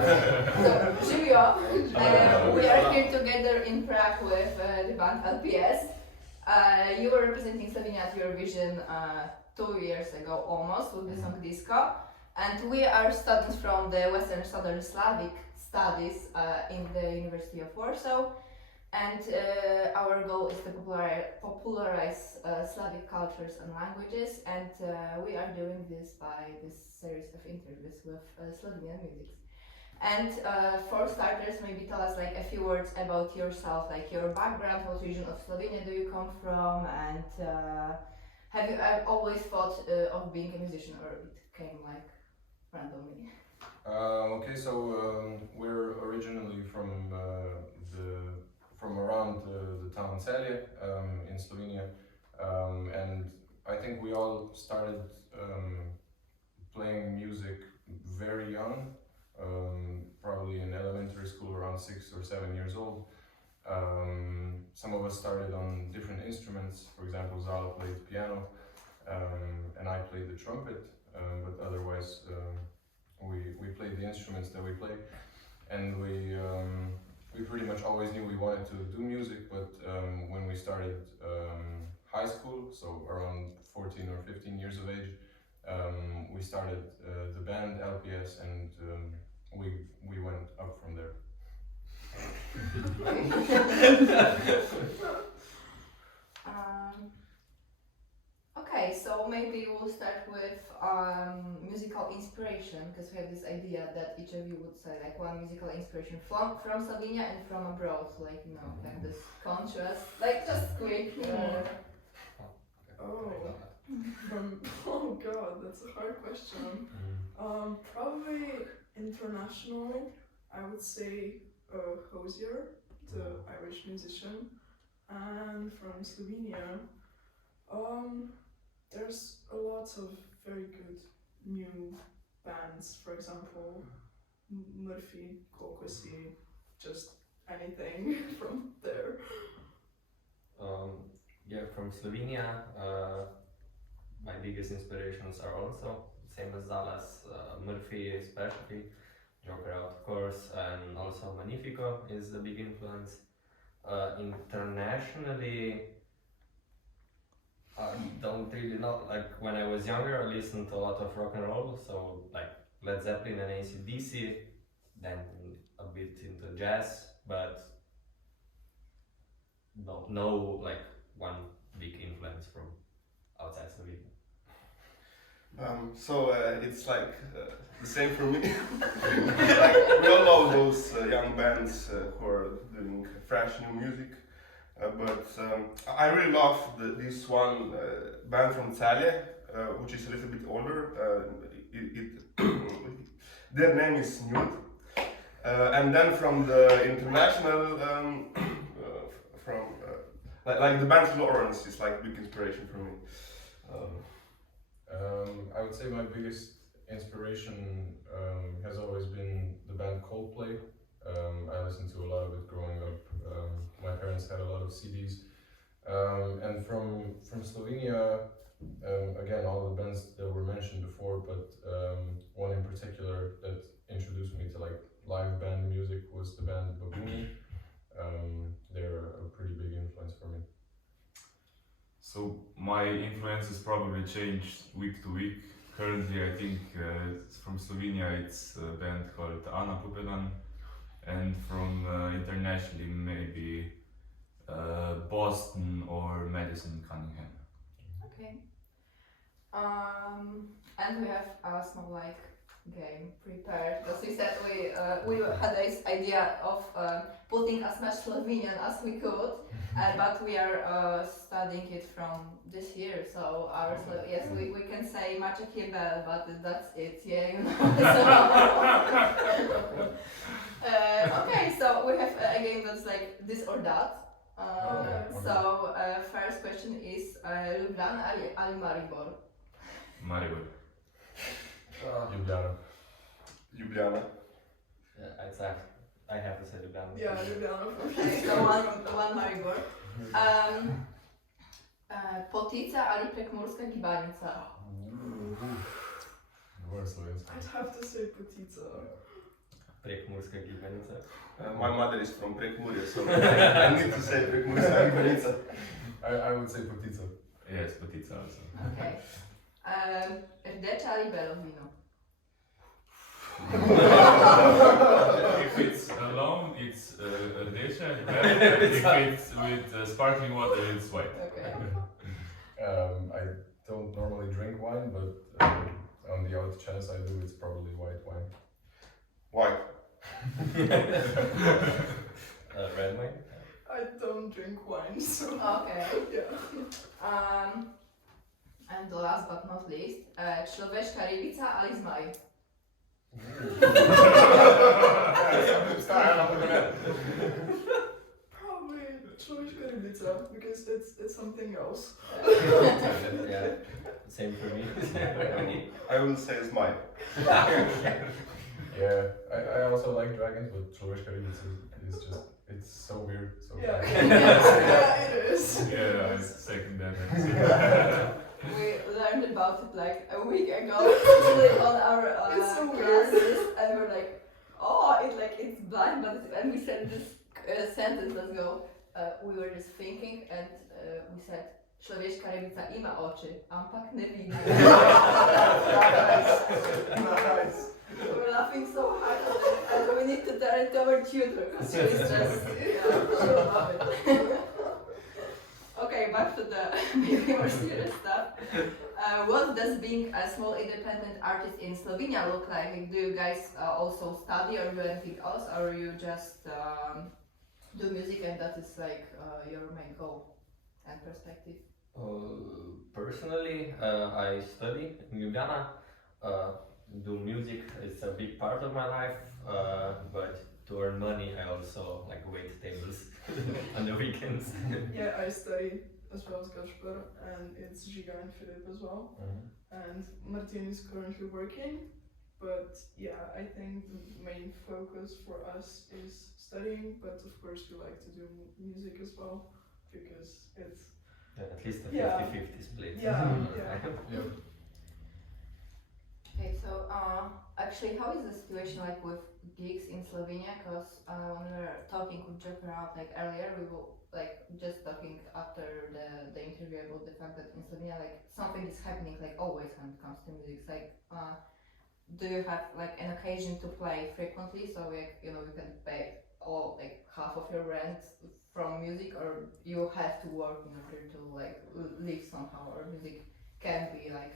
So, Živio, we are here together in Prague with the band LPS. You were representing Slovenia at Eurovision 2 years ago almost with the song Disco. And we are students from the Western Southern Slavic Studies in the University of Warsaw. And our goal is to popularize Slavic cultures and languages, and we are doing this by this series of interviews with Slovenian music. And for starters, maybe tell us like a few words about yourself, like your background, what region of Slovenia do you come from, and have you always thought of being a musician, or it came like randomly? Okay, so we're originally from around the town Celje in Slovenia, and I think we all started playing music very young, probably in elementary school around 6 or 7 years old. Some of us started on different instruments. For example, Zala played piano, and I played the trumpet, but otherwise we played the instruments that we play, and we pretty much always knew we wanted to do music, but when we started high school, so around 14 or 15 years of age, we started the band LPS, and we went up from there. Okay, so maybe we'll start with musical inspiration, because we have this idea that each of you would say like one musical inspiration from Slovenia and from abroad, like you know, like this contrast, like just quick. Oh god, that's a hard question. Probably international, I would say Hosier, the Irish musician, and from Slovenia. There's a lot of very good new bands, for example, Murphy, Kokosi, just anything from there. Yeah, from Slovenia, my biggest inspirations are also same as Zala's, Murphy especially, Joker of course, and also Magnifico is a big influence. Internationally, I don't really know, like when I was younger I listened to a lot of rock and roll, so like Led Zeppelin and AC/DC, then a bit into jazz, but no like one big influence from outside Slovenia. It's like the same for me. Like, we all know those young bands who are doing fresh new music. But I really love this one band from Celje, which is a little bit older. Their name is Nude. And then from the international, like the band Florence is like big inspiration for me. I would say my biggest inspiration has always been the band Coldplay. I listened to a lot of it growing up. My parents had a lot of CDs, and from Slovenia, again, all the bands that were mentioned before, but one in particular that introduced me to like live band music was the band Babuni. They're a pretty big influence for me. So my influences probably changed week to week. Currently, I think from Slovenia it's a band called Ana Pupedan, and from internationally maybe Boston or Madison Cunningham. Okay. And we have a small like game prepared, because we said we had this idea of putting as much Slovenian as we could, but we are studying it from this year, so our yes, we can say Macie Kibel, but that's it, yeah, you know. Okay, so we have a game that's like this or that. So first question is Ljubljana ali Maribor? Maribor. Ljubljana. Ljubljana. Yeah, I have to say Ljubljana. Yeah, Ljubljana. Okay, so one Maribor. Potica ali prekmurska gibanica? Worse ways. I'd have to say Potica. Prekmurska gibanica. My mother is from Prekmurje, so I need to say Prekmurska gibanica. I would say Potica. Yes, Potica also. Okay. Rdeča ali belo vino? If it's alone, it's rdeče, if it's with sparkling water, it's white. Okay. I don't normally drink wine, but on the odd chance I do, it's probably white wine. White. Red wine. I don't drink wine, so Okay. yeah. And the last but not least, človeška ribica ali zmaj? Probably človeška ribica because it's something else. Yeah, same for me. I will say it's mine. Yeah, I also like dragons, but Slovenia is just, it's so weird. So Yeah, bad. yeah, it is. Yeah, I second that. We learned about it like a week ago on our It's so classes, and we're like, oh, it's blind, but and we said this sentence ago. We were just thinking, and we said, človeška ribica ima oči, ampak ne vidi. Nice. We're laughing so hard at it, and we need to tell it to our tutor because she's just, she'll love it. Okay, back to the maybe more serious stuff. What does being a small independent artist in Slovenia look like? Do you guys also study or do anything else, or you just do music and that is like your main goal and perspective? Personally, I study in Ljubljana. Do music, it's a big part of my life, but to earn money I also like wait tables on the weekends. Yeah, I study as well as Gaspar, and it's Giga and Philip as well. And Martin is currently working, but yeah, I think the main focus for us is studying, but of course we like to do music as well, because it's At least a Yeah. 50-50 split. Yeah, Yeah. Okay, so actually, how is the situation like with gigs in Slovenia? Because when we were talking with Joker out like earlier, we were like just talking after the interview about the fact that in Slovenia like something is happening like always when it comes to music. It's like, do you have like an occasion to play frequently so like you can pay all like half of your rent from music, or you have to work in order to like live somehow, or music can be like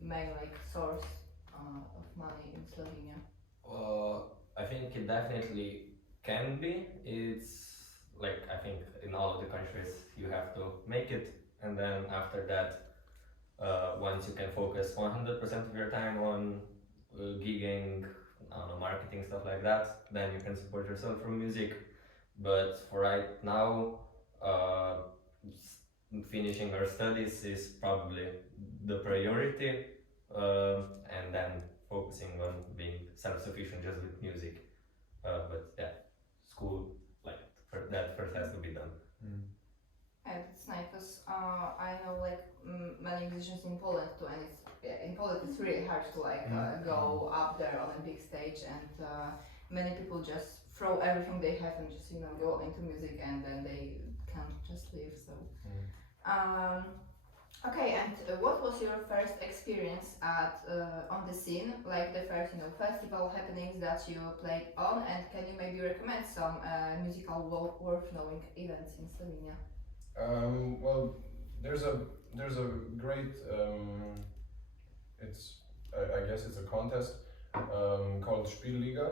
main like source of money in Slovenia? I think it definitely can be. It's like, I think in all of the countries you have to make it, and then after that, once you can focus 100% of your time on gigging, marketing, stuff like that, then you can support yourself from music. But for right now, finishing our studies is probably the priority, and then focusing on being self-sufficient just with music. But yeah, school, like that first has to be done. And it's nice because I know like many musicians in Poland too, and in Poland it's really hard to like go up there on a big stage, and many people just throw everything they have and just go into music, and then they can't just live. So okay, and what was your first experience at on the scene, like the first festival happenings that you played on, and can you maybe recommend some musical worth knowing events in Slovenia? Well, there's a great I guess it's a contest called Spielliga.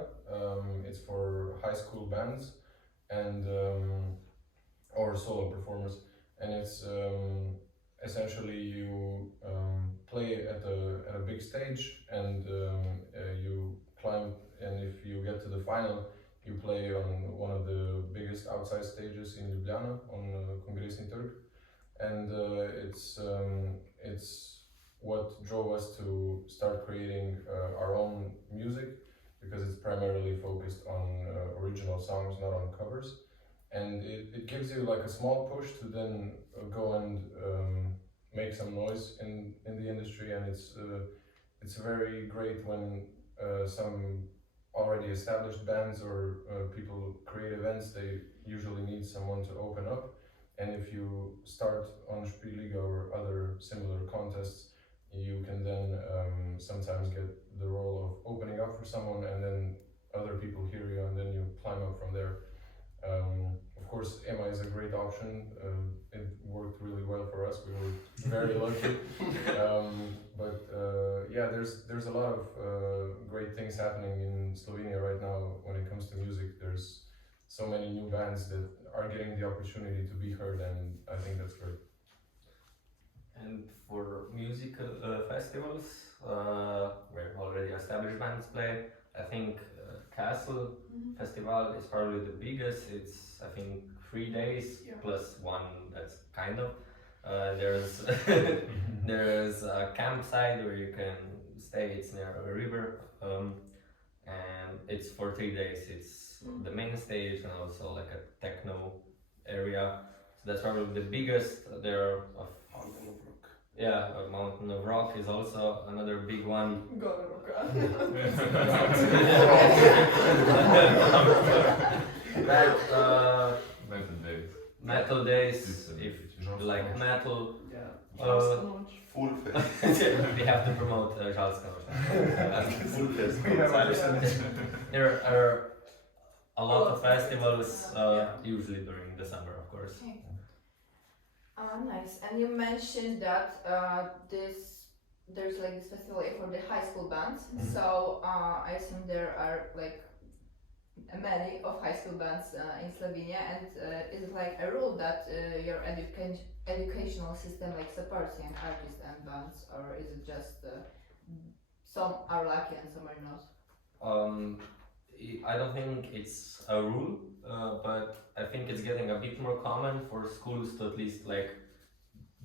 It's for high school bands and or solo performers, and it's essentially you play at a big stage, and you climb, and if you get to the final, you play on one of the biggest outside stages in Ljubljana on Kongresni Trg, and it's what drove us to start creating our own music, because it's primarily focused on original songs, not on covers, and it gives you like a small push to then go and make some noise in the industry, and it's very great when some already established bands or people create events, they usually need someone to open up. And if you start on Spielliga or other similar contests, you can then sometimes get the role of opening up for someone, and then other people hear you, and then you climb up from there. Of course, EMA is a great option. It worked really well for us. We were very lucky. Yeah, there's a lot of great things happening in Slovenia right now when it comes to music. There's so many new bands that are getting the opportunity to be heard, and I think that's great. And for musical festivals, where already established bands play, I think Castle Festival is probably the biggest. It's, I think, 3 days plus one that's kind of. There's there's a campsite where you can stay. It's near a river, and it's for 3 days. It's the main stage and also like a techno area. So that's probably the biggest. There are Mountain of Rock. yeah, a Mountain of Rock is also another big one. But Metal days. metal days, if you like metal, Full fest. we have to promote Žalska. Full fest. There are a lot of festivals, usually during the summer, of course. Okay. Nice. And you mentioned that there's like this festival for the high school bands. So I assume there are like many of high school bands in Slovenia. And is it like a rule that your educational system like supports young artists and bands, or is it just some are lucky and some are not? I don't think it's a rule, but I think it's getting a bit more common for schools to at least like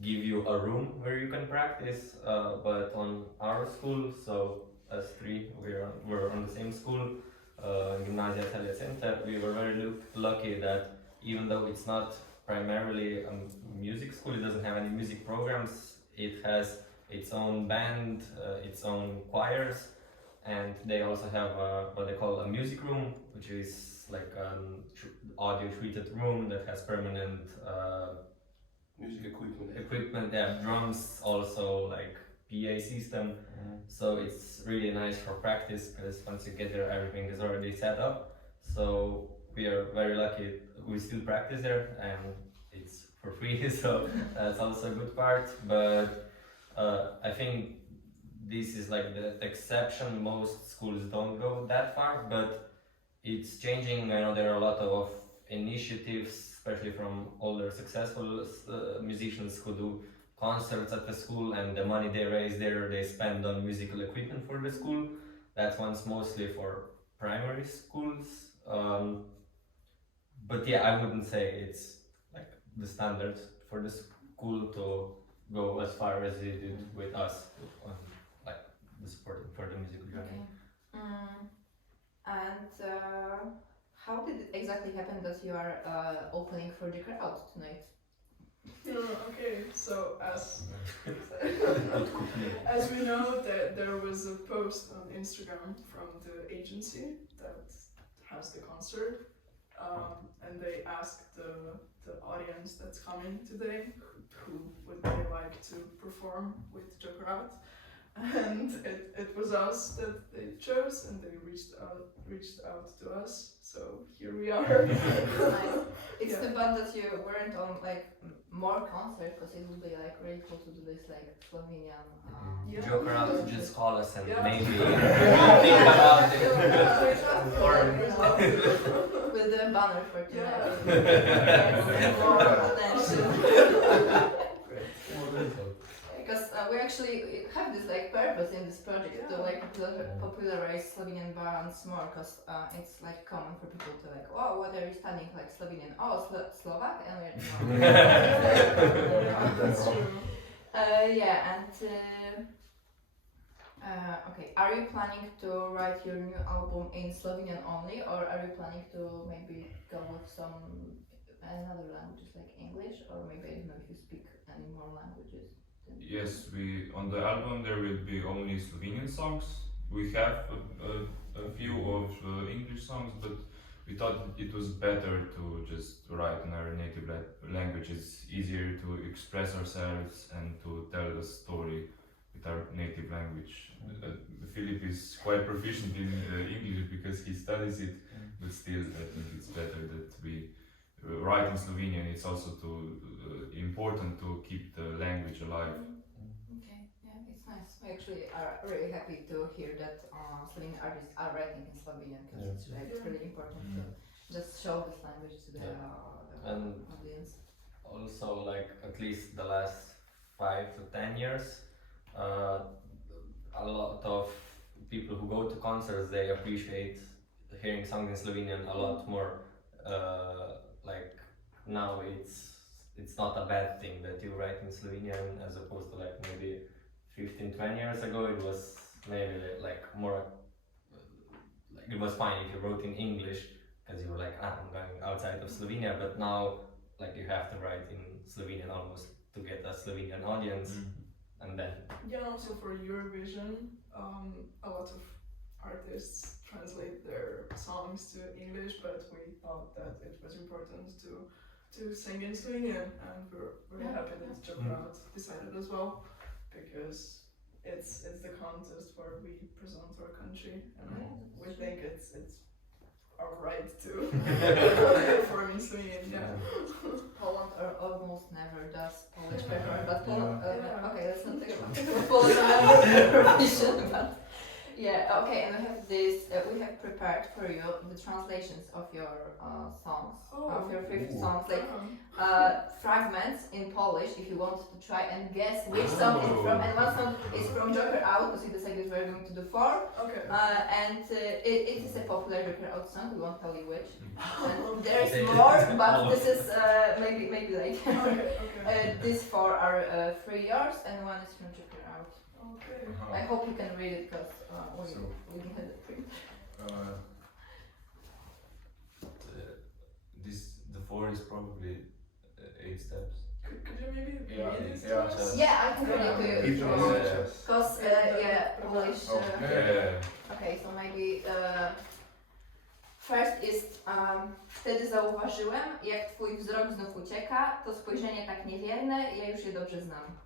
give you a room where you can practice. But on our school, so us three, we're on the same school, Gimnazia Celje Center. We were very lucky that even though it's not primarily a music school, it doesn't have any music programs. It has its own band, its own choirs. And they also have what they call a music room, which is like an audio treated room that has permanent Music equipment, yeah, drums, also like PA system. So it's really nice for practice because once you get there, everything is already set up. So we are very lucky. We still practice there, and it's for free. So that's also a good part. But I think this is like the exception. Most schools don't go that far, but it's changing. I know there are a lot of initiatives, especially from older successful musicians who do concerts at the school, and the money they raise there they spend on musical equipment for the school. That one's mostly for primary schools. But yeah, I wouldn't say it's like the standard for the school to go as far as it did with us on like the support for the musical journey. And how did it exactly happen that you are opening for the crowd tonight? Okay, so as we know, that there was a post on Instagram from the agency that has the concert, and they asked the audience that's coming today who would they like to perform with the crowd, and it was us that they chose, and they reached out to us. So here we are. Nice. It's the band that you weren't on like more concerts, because it would be like really cool to do this like Slovenian. Joker out, just call us and maybe think about it. We'll do a banner for tonight. Because we actually have this like purpose in this project to like popularize Slovenian bands more, because it's like common for people to like, oh, what are you studying, like Slovenian? Oh, Slovak, and we're That's true. Okay, are you planning to write your new album in Slovenian only, or are you planning to maybe go with some another languages like English, or maybe I don't know if you speak any more languages? Yes, on the album there will be only Slovenian songs, we have a few of English songs, but we thought it was better to just write in our native language. It's easier to express ourselves and to tell the story with our native language. Philip is quite proficient in English because he studies it, but still I think it's better that we write in Slovenian. It's also important to keep the language alive. Okay, yeah, it's nice. We actually are really happy to hear that Slovenian artists are writing in Slovenian because it's really important to just show this language to the And audience. also, like, at least the last 5 to 10 years, a lot of people who go to concerts, they appreciate hearing songs in Slovenian a lot more. Like, now it's not a bad thing that you write in Slovenian, as opposed to like maybe 15-20 years ago it was maybe like more like it was fine if you wrote in English because you were like, I'm going outside of Slovenia, but now like you have to write in Slovenian almost to get a Slovenian audience. And then Yeah, also for Eurovision, a lot of artists translate their songs to English, but we thought that it was important to sing in Slovenian, and we're very happy that Joker decided as well, because it's the contest where we present our country, and we think it's our right to perform in Slovenian. Yeah. Poland almost never does Polish performance, but Poland. Okay, let's not talk about Polish Eurovision, but yeah, okay. And we have this. We have prepared for you the translations of your songs, of your favorite songs, like fragments in Polish. If you want to try and guess which song is from, and one song is from Joker Out, because we decided we're going to do 4. Okay. And it is a popular Joker Out song. We won't tell you which. And there is more, but this is maybe later. Okay. These 4 are 3 yours, and 1 is from Joker Out. Okay. I hope you can read it because we didn't have the print. The 4 is probably 8 steps. Could you maybe Yeah, read it yeah, to us? Yeah, I can read it to you. Each one is Because Polish. Okay, so maybe first jest wtedy zauważyłem, jak twój wzrok znów ucieka, to spojrzenie tak niewierne, ja już je dobrze znam.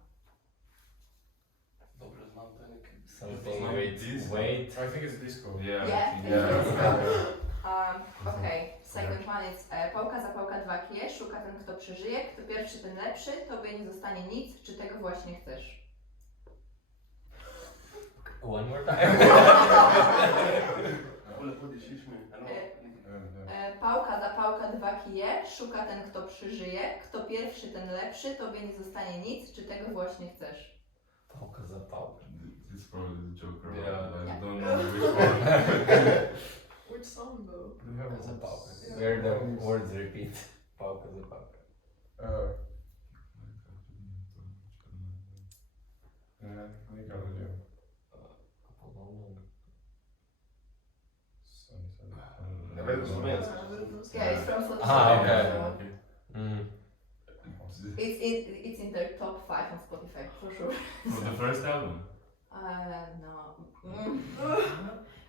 dobrze znam to jak something with weight. I think it's disco. Okay, second one is pałka za pałka 2 kije, szuka ten kto przeżyje, kto pierwszy ten lepszy, tobie nie zostanie nic, czy tego właśnie chcesz? One more time. Pałka za pałka 2 kije, szuka ten kto przeżyje, kto pierwszy ten lepszy, tobie nie zostanie nic, czy tego właśnie chcesz? Pałka za pałkę. It's probably the Joker. Yeah. I don't know which one. Which song though? Pałka za pałkę. Where the words repeat. Pałka za pałkę. Nie wiem. Yeah, it's from Spotify. Okay. It's in their top 5 on Spotify, for sure. From the first album. No.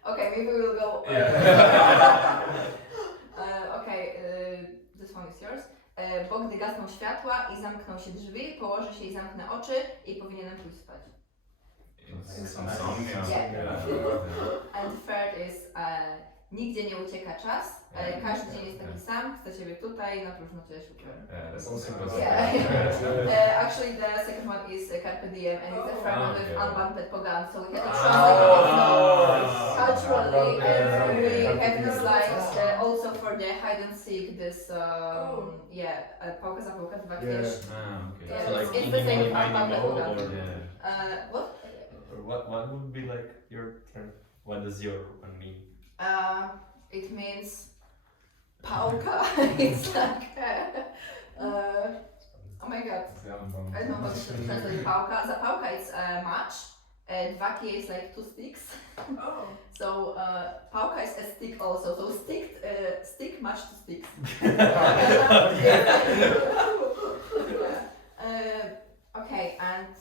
Okay, maybe we'll go. This one is yours. Bo gdy gasną światła i zamkną się drzwi, położę się i zamknę oczy i powinienem pójść spać. Insomnia. Yeah. And third is nigdzie nie ucieka czas, każdy dzień jest taki sam, chcę ciebie tutaj, na próżno cię szukam. Actually the second one is Carpe Diem, and it's a fragment with unwanted pogan, so we had to translate it culturally, and we have this like also for the hide and seek, this pałka za pałka 2 kije. So like It's the same with unwanted pogan. What would be like your term? What does your one mean? It means pałka. It's like oh my god, I don't know what to translate pałka. Za pałka is match. 2 kije is like 2 sticks. Oh. So pałka is a stick also. So stick match to sticks. Okay, and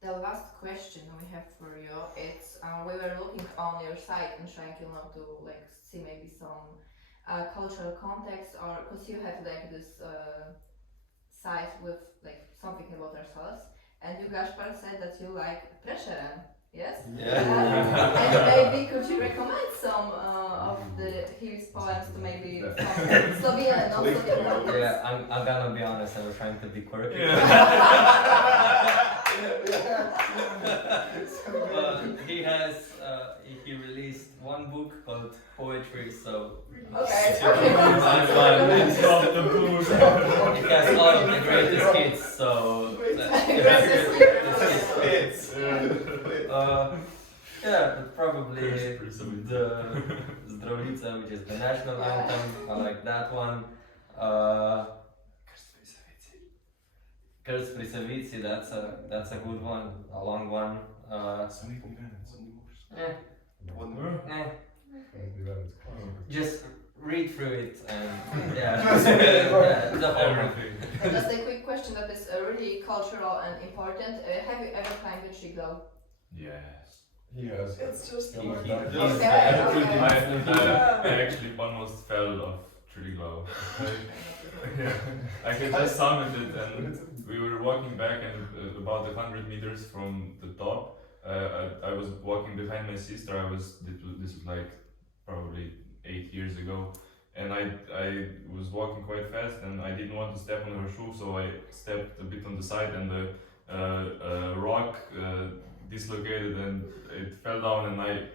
the last question we have for we were looking on your site and trying, you know, to like see maybe some cultural context, or because you had like this site with like something about ourselves, and you, Gaspar, said that you like Prešeren, yes? Yeah. And maybe could you recommend some of his poems to maybe some Slovenian and non-Slovenian audience? Yeah, I'm gonna be honest, I was trying to be quirky. He has, he released one book called Poetry, so Okay. It has all of the greatest hits, so yeah, but probably the Zdravljica, which is the national anthem, I like that one. Krst pri Savici, that's a good one, a long one. Just read through it and yeah, the whole thing. And just a quick question that is really cultural and important. Have you ever climbed the Triglav? Yes. Yes. It's just He- hard. he- Okay. I actually almost fell off Triglav. I had just summited and we were walking back, and about 100 meters from the top, I was walking behind my sister. This was like probably 8 years ago, and I was walking quite fast, and I didn't want to step on her shoe, so I stepped a bit on the side, and the rock dislocated and it fell down, and I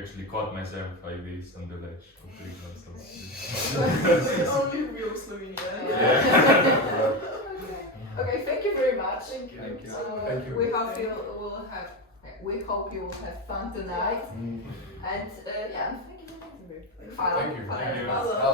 actually caught myself like this on the ledge of Triglav. It's only real Slovenia. Yeah. Okay, thank you very much. Thank you. Thank you. Thank you. We hope you will have fun tonight. And yeah, thank you. Thank you. Hvala. Thank you. Hvala. Thank you. Hvala. Hvala.